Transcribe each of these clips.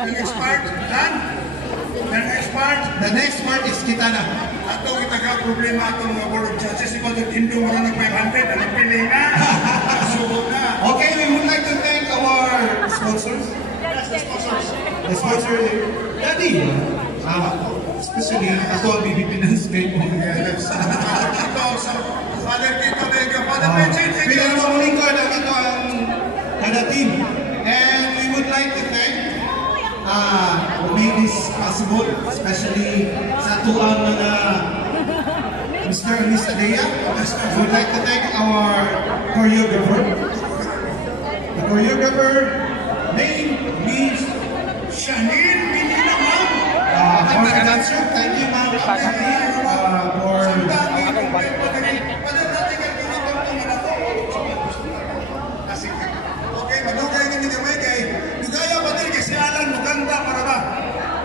The next part, done? The next part is kita na. Ato kita ka problema atong mga board of judges. Iba doon Indo mo na nag-500 ang pili na. Okay, we would like to thank our sponsors. The sponsor, Daddy. Especially ato ang BB-Finance Bank. Father Tito, thank you. Father Benjin, thank you. Pinamamulin ko na ito ang kada team. And we would like to thank who made this possible, especially sa tuang mga Mr. and Miss Adea. We would like to thank our choreographer. The choreographer name means Shanil Minina, ma'am. For the dancer, thank you, ma'am. For okay, madugay nga nito may kay dugaya ba din kasi alan maganda para ba?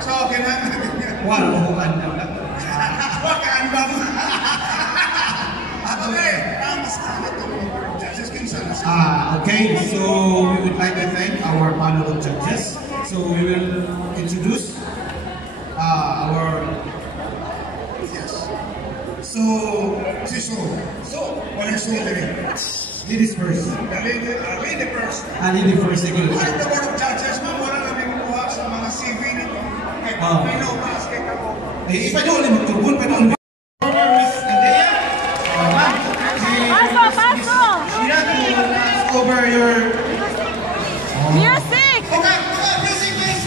So, okay na. Wala mo kanda na. Wala ka anda mo. Okay, mas tama to. Judges kinsan. Okay, so we would like to thank our panel of judges. So we will introduce our what is ladies first. Lady first. Lady first. Wala the board of judges, ma'am. Wala namin kuha sa mga CV nito. Pino, basket ako. Eh, ipa doon, magturbon pa doon. Miss Adea. Paso! Sila to ask over your music! Okay, music please.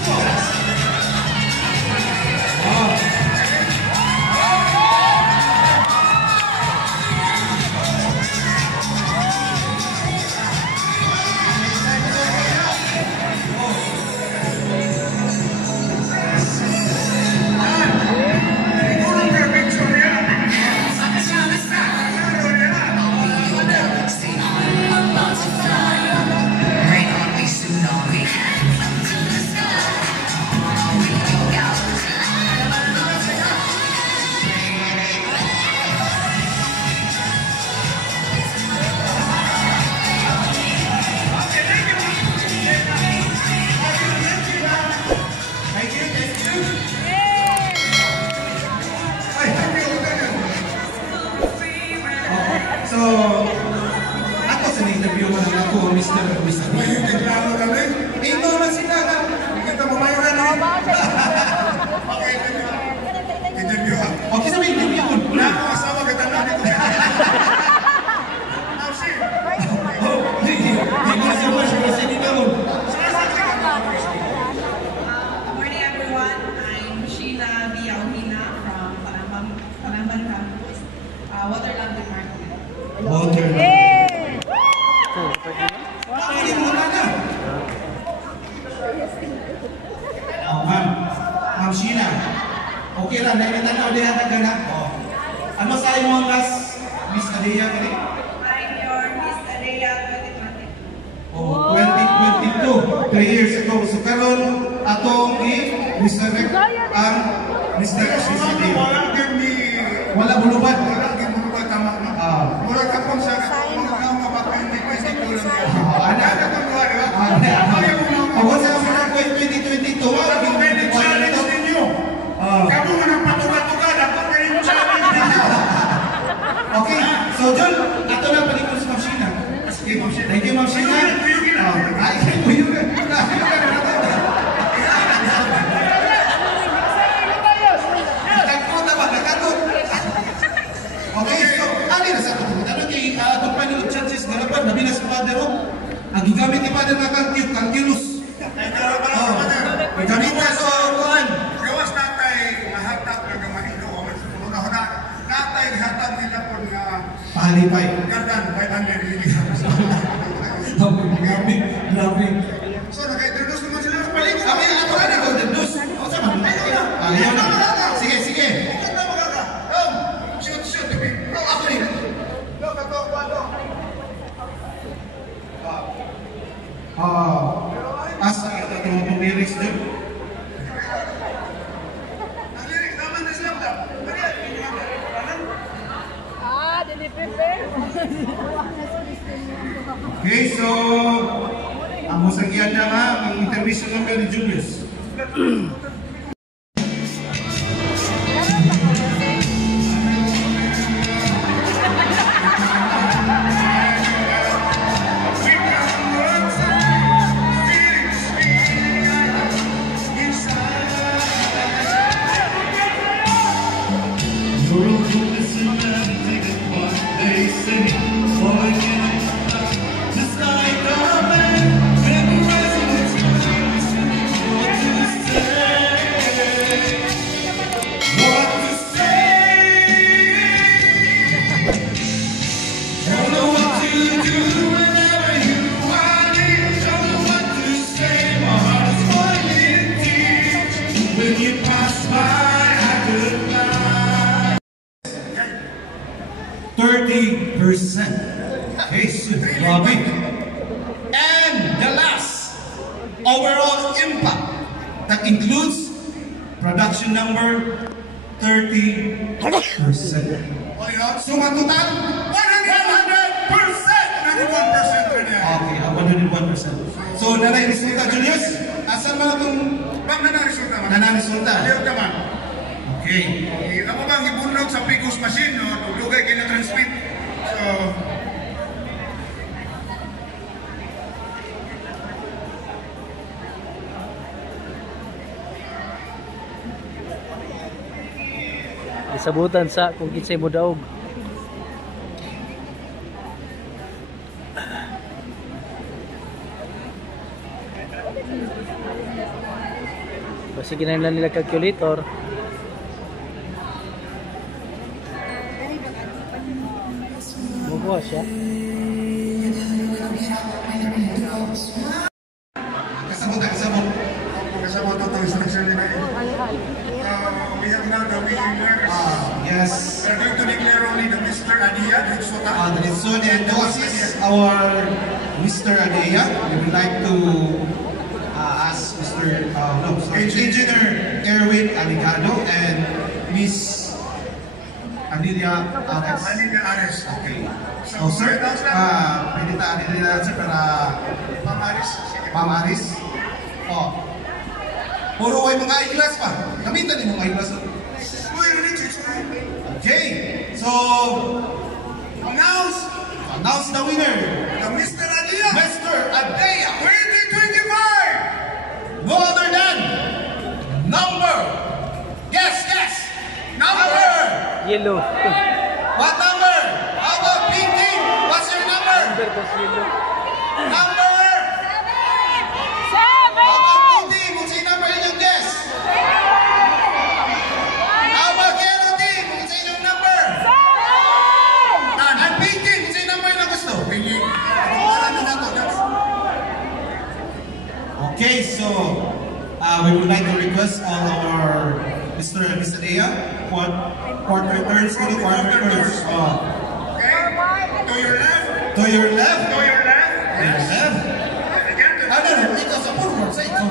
So, ako sa interview mo lang ako, Mr. and Miss Adea. May deklaro kami? Ito na sila na. Kita mo mayo na. Okay, interview ha. Okay sa may interview mo. Wala ako kasama kita na dito. Now, see. Oh, hindi kasi mo siya kasi dito mo. Good morning everyone. I'm Sheila Biauhina from Panamban Campus, Waterland Department. Waterland. Ma'am Sheila. Okay lang, nainatanaw din natin ka na. Ano sa imong last Miss Adea ka rin? I'm your Miss Adea 2022. 3 years ago. So karon atong i-resurrect ang Mr. Adea. Wala bulubad. Tama na. Mura ka pong sa mga kapatid ni Kwesi Tulong yan. Ano ka mga, di ba? Ako sa mga 2022, wala kang challenge ninyo. Kamu nga ng patuga-tuga, ako kayo yung challenge ninyo. Okay, so John, ito na palikon sa Ma'am Sheila. Thank you, Ma'am Sheila. Ay, kuyugan. Okay, so, ano na sa pagpunta? Ano kay itong panel of judges, garapan, nabinas sa Father Rob. Ang gigamit ni Father na kantilus. Gamit na sa kuhan. Gawas natay mahatap na gamahino o muna na natay hatap nila po nga pahalipay. Gardan, 500 million. Grabe. So, naka-introduce naman sila sa palikot. Kami na ito ka nag-introduce. O, sa mga? Ayaw na. Sige, sige. Shoot. No, ako rin. No, kato. Asa itong lyrics doon? Ang lyrics naman na sila ba? Dili prepare. Okay, so ang musagyan na nga ang intermission number ni Julius. Okay, grabe. And the last overall impact that includes production number 30%. Suma total 100%. 91% niya. Okay, 101%. So nanay resulta Julius, asan man itong Bang nanarisulta man? nananisulta? Aliw ka man. Okay. Ako bang ibunog sa Picos machine, no? Tugay kayo na transmit. So, Isabutan sa kung kinsay mo daog. Kasi ginahinglan nila calculator. Bubuha siya. Kasabot. kasabot ang instruction nila. We have now the winners. Yes. We're going to declare only the Mr. Adia Dritzota. And to assist our Mr. Adeya, we would like to ask Engineer Erwin Aligado and Miss Anilia Ares. Anilia Ares. Okay. So sir, pwede ta Anilia sir para Ma'am Aris. Ma'am Aris. Oh. Puro way mga eyeglass pa. Gamitan din mga eyeglass. Okay. So announce the winner. The Mr. Adia. Mr. Adeya 2025. no other than number. Yes. Number. Yellow. What number? How about pink team? What's your number? Number was yellow. Number. How about blue team? What's your number in your guess? How about yellow team? What's your number? And pink team? What's your number na gusto? Okay, so we would like to request all our Mr. and Miss Adeya quarter turns. Okay. To your left. To your left. To your left. To your left. Again, to Ano? Ikaw sa forward sa ikaw.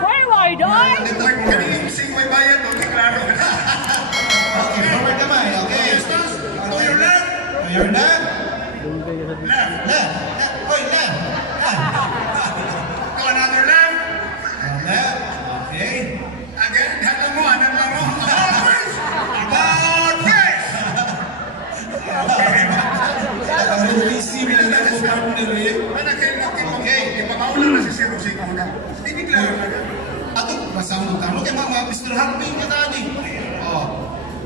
Forward, oy! Kanilang sing may bayan, okay, klaro. Okay, forward naman. Okay. To your left. To your left. Left. Left. Oy, left. To another left. Left. Okay. Again, hanan mo. Face. Face. Okay. Ang busy nila na po partner eh. Okay. Ipamaula na si Sir Jose Kuna. Hindi klaro na. Ato, masama mo kay mga Mr. Happy ka tani.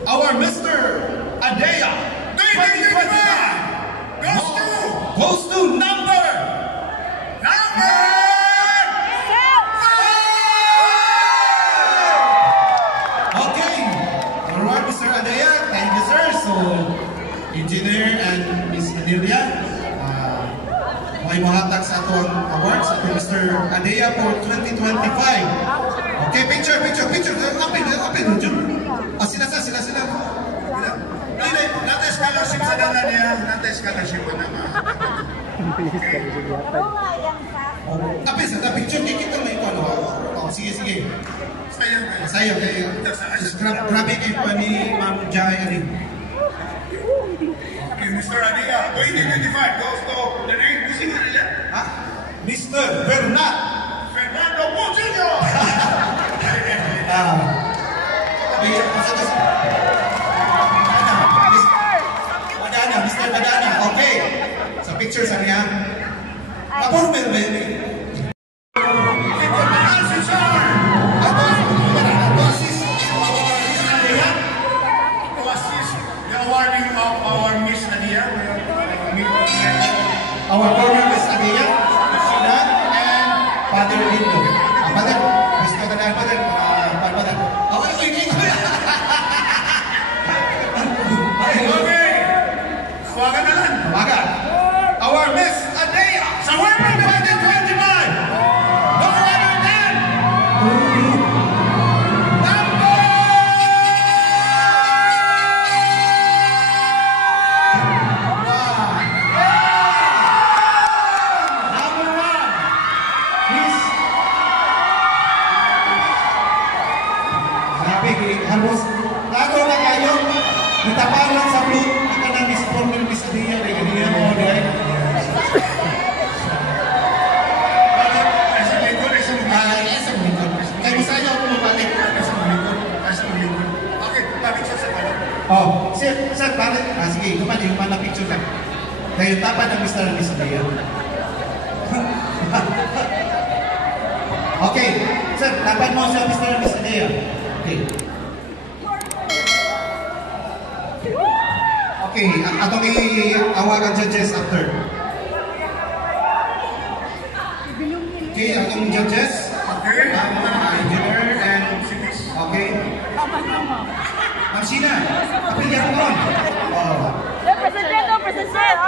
Our Mr. Adeya 2025 goes to number. Okay. Alright, Mr. Adeya. Thank you, sir. So, Engineer and Miss Anilia, may mahatag sa atong awards sa Mr. Adeya for 2025. Okay, picture. Apin. Sila. Nata scholarship sa dala niya. Nata scholarship po naman. Apin sa picture, kikita mo ito. Sige. Sayang kayo. Grabe kayo pa ni Ma'am Jai Arin. Okay, Mr. Adia, 2025 goes to the name. Gusto mo nila? Mr. Bernat. Fernando Coutinho. Kapormer ba yun? Our former Miss Adia, Sheila, and Father Lindo. Father, gusto ka na, Father. Father. Okay. Okay. Swagan na lang. Tawagan. Our Miss Adia, sa Women 2025. No other than harus lago na kayo ditaparan sa blue ika na Miss Former Miss Adia de ganyan mo dai kaya masaya ako mabalik Okay, tapos sa pala. oh sir pare sige kumali yung mana picture lang kayo tapan ng Mr. Miss Adia okay sir tapan mo sa Mr. Miss Adia okay. Okay, atong i-awagan judges after. Okay, atong judges. Okay. Engineer and okay. Ma'am Sheena, apilyan mo. President, President.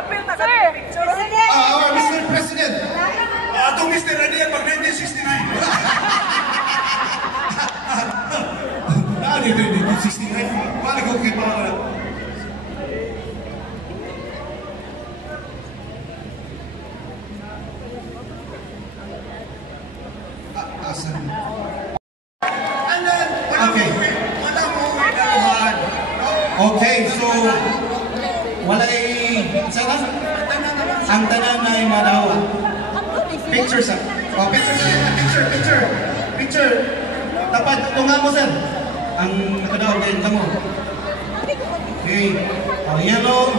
Our Mr. President. Atong Mr. Radian pag 1969. Ano yung 1969? Wala ko kay pa. Okay, so walay sana ang tanan na ay madawa. Picture sa. Oh, picture. Dapat tunga mo sir. Ang nakadaw din kamo. Okay. Oh, yellow.